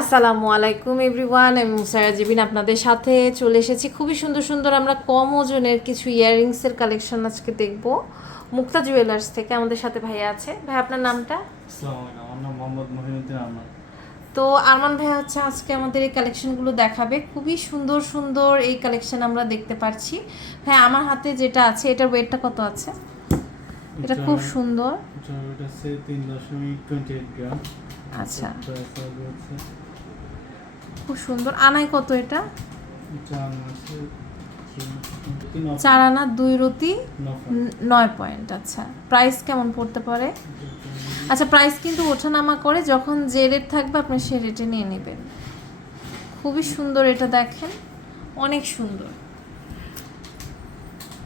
আসসালামু আলাইকুম এভরিওয়ান আমি মুসারা জিবিন আপনাদের সাথে চলে এসেছি। খুবই সুন্দর সুন্দর আমরা কম ওজনের কিছু ইয়াররিংসের কালেকশন আজকে দেখব। মুক্তা জুয়েলার্স থেকে আমাদের সাথে ভাইয়া আছে। ভাই আপনার নামটা? আসসালামু আলাইকুম আমার নাম মোহাম্মদ মহিনুদ্দিন আহমদ। তো আরমান ভাইয়া হচ্ছে আজকে আমাদের এই কালেকশনগুলো দেখাবে। খুবই সুন্দর সুন্দর এই কালেকশন আমরা দেখতে পাচ্ছি ভাই আমার হাতে যেটা আছে এটার ওয়েটটা কত আছে? এটা খুব সুন্দর। আচ্ছা। খুব সুন্দর। আনায় কত এটা? চার আনা দুই রুটি নয় পয়েন্ট। আচ্ছা প্রাইস কেমন পড়তে পারে? আচ্ছা প্রাইস কিন্তু ওঠানামা করে যখন যে রেট থাকবে আপনি সে রেটে নিয়ে নেবেন। খুবই সুন্দর এটা দেখেন। অনেক সুন্দর।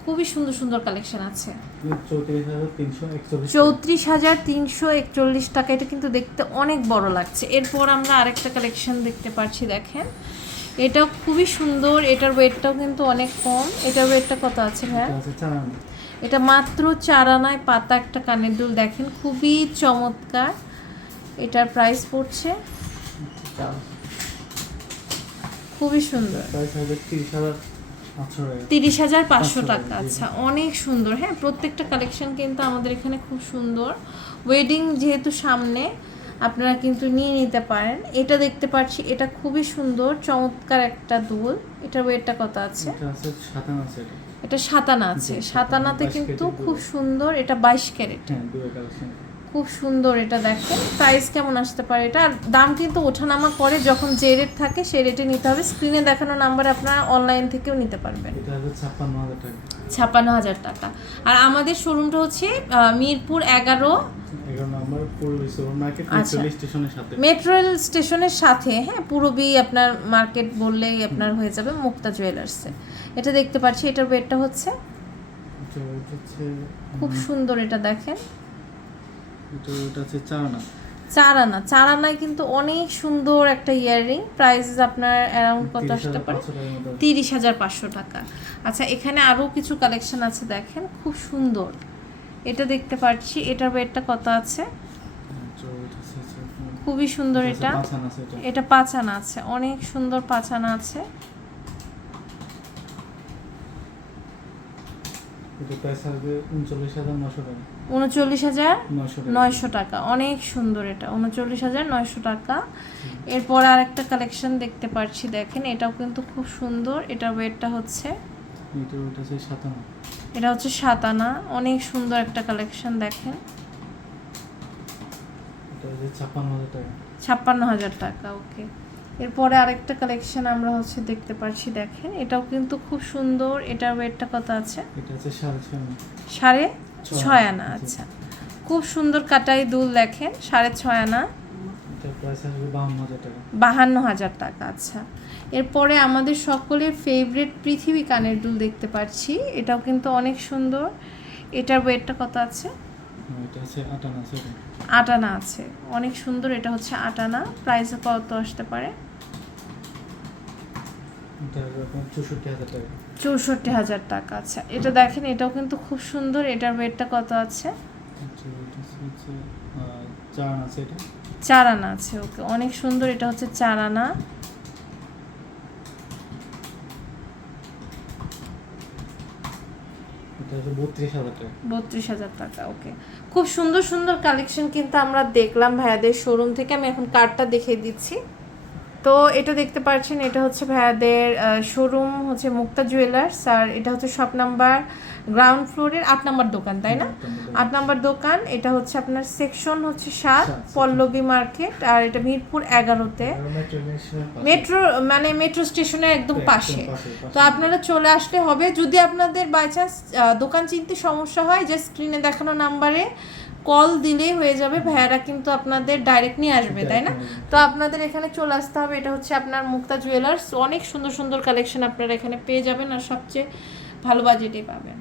খুবই সুন্দর সুন্দর কালেকশন আছে। চৌত্রিশ হাজার তিনশো একচল্লিশ টাকা। এটা কিন্তু দেখতে অনেক বড় লাগছে। এরপর আমরা আরেকটা কালেকশন দেখতে পাচ্ছি দেখেন। এটাও খুবই সুন্দর এটার ওয়েটটাও কিন্তু অনেক কম। এটার ওয়েটটা কত আছে ভাইয়া? এটা এটা মাত্র চার আনায় পাতা একটা কানের দুল দেখেন। খুবই চমৎকার। এটার প্রাইস পড়ছে। খুবই সুন্দর। তিরিশ হাজার পাঁচশো টাকা তিরিশ হাজার পাঁচশো 500 টাকা। আচ্ছা অনেক সুন্দর। হ্যাঁ প্রত্যেকটা কালেকশন কিন্তু আমাদের এখানে খুব সুন্দর। ওয়েডিং যেহেতু সামনে আপনারা কিন্তু নিয়ে নিতে পারেন। এটা দেখতে পাচ্ছি এটা খুবই সুন্দর চমৎকার একটা দুল। এটার ওয়েটটা কত আছে? এটা সাতানা আছে সাতানাতে কিন্তু খুব সুন্দর এটা বাইশ ক্যারেট হ্যাঁ খুব সুন্দর এটা দেখেন। প্রাইস কেমন আসতে পারে এটা? আর দাম কিন্তু ওঠানামা করে যখন যে রেট থাকে সেই রেটে নিতে হবে। স্ক্রিনে দেখানো নাম্বারে আপনারা অনলাইন থেকেও নিতে পারবেন। ছাপ্পান্ন হাজার টাকা। আর আমাদের শোরুমটা হচ্ছে মিরপুর এগারো। মার্কেট আচ্ছা। স্টেশনের সাথে। মেট্রো রেল স্টেশনের সাথে হ্যাঁ পুরবি আপনার মার্কেট বললেই আপনার হয়ে যাবে মুক্তা জুয়েলার্সে এটা দেখতে পাচ্ছি এটার ওয়েটটা হচ্ছে খুব সুন্দর এটা দেখেন। এটা হচ্ছে চার আনা চার আনায় কিন্তু অনেক সুন্দর একটা ইয়াররিং। প্রাইস আপনার অ্যারাউন্ড কত আসতে পারে? তিরিশ হাজার পাঁচশো টাকা। আচ্ছা এখানে আরও কিছু কালেকশন আছে দেখেন। খুব সুন্দর। এটা দেখতে পাচ্ছি। এটার ওয়েটটা কত আছে? খুবই সুন্দর এটা এটা। এটা। পাঁচ আনা আছে। অনেক সুন্দর পাঁচ আনা আছে। এটা প্রাইস আসবে উনচল্লিশ হাজার টাকা। অনেক সুন্দর এটা। উনচল্লিশ হাজার নয়শো টাকা। এরপর আরেকটা কালেকশন দেখতে পাচ্ছি দেখেন। এটাও কিন্তু খুব সুন্দর। এটার ওয়েটটা হচ্ছে এটা ওটা হচ্ছে এটা অনেক সুন্দর একটা কালেকশন দেখেন। এটা হচ্ছে টাকা ওকে। এরপরে আরেকটা কালেকশন আমরা হচ্ছে দেখতে পাচ্ছি দেখেন। এটাও কিন্তু খুব সুন্দর। এটার ওয়েটটা কত আছে? এটা সাড়ে ছয় আনা। আচ্ছা। খুব সুন্দর কাটাই দুল দেখেন। সাড়ে ছয় আনা। বাহান্ন হাজার টাকা। আচ্ছা। এরপরে আমাদের সকলের ফেভারিট পৃথিবী কানের দুল দেখতে পাচ্ছি এটাও কিন্তু অনেক সুন্দর। এটার ওয়েটটা কত আছে? আটানা আছে অনেক সুন্দর এটা হচ্ছে আটানা প্রাইসে কত আসতে পারে? চৌষট্টি হাজার টাকা। আচ্ছা এটা দেখেন, এটাও কিন্তু খুব সুন্দর। এটার ওয়েটটা কত আছে? চার আনা আছে, ওকে। অনেক সুন্দর, এটা হচ্ছে চার আনা। বত্রিশ হাজার টাকা, ওকে। খুব সুন্দর সুন্দর কালেকশন কিন্তু আমরা দেখলাম ভাইয়াদের শোরুম থেকে। আমি এখন কার্ডটা দেখিয়ে দিচ্ছি। তো এটা দেখতে পাচ্ছেন এটা হচ্ছে ভাইয়াদের শোরুম হচ্ছে মুক্তা জুয়েলার্স আর এটা হচ্ছে শপ নাম্বার গ্রাউন্ড ফ্লোরের আট নাম্বার দোকান তাই না? আট নাম্বার দোকান। এটা হচ্ছে আপনার সেকশন হচ্ছে সাত পল্লবী মার্কেট আর এটা মিরপুর এগারোতে। মেট্রো মানে মেট্রো স্টেশনের একদম পাশে। তো আপনারা চলে আসলে হবে যদি আপনাদের বাই চান্স দোকান চিনতে সমস্যা হয় যে স্ক্রিনে দেখানো নাম্বারে কল দিলেই হয়ে যাবে ভাইয়ারা কিন্তু আপনাদের ডাইরেক্ট নিয়ে আসবে তাই না? তো আপনাদের এখানে চলে আসতে হবে এটা হচ্ছে আপনার মুক্তা জুয়েলার্স অনেক সুন্দর সুন্দর কালেকশন আপনারা এখানে পেয়ে যাবেন আর সবচেয়ে ভালো বাজেটে পাবেন।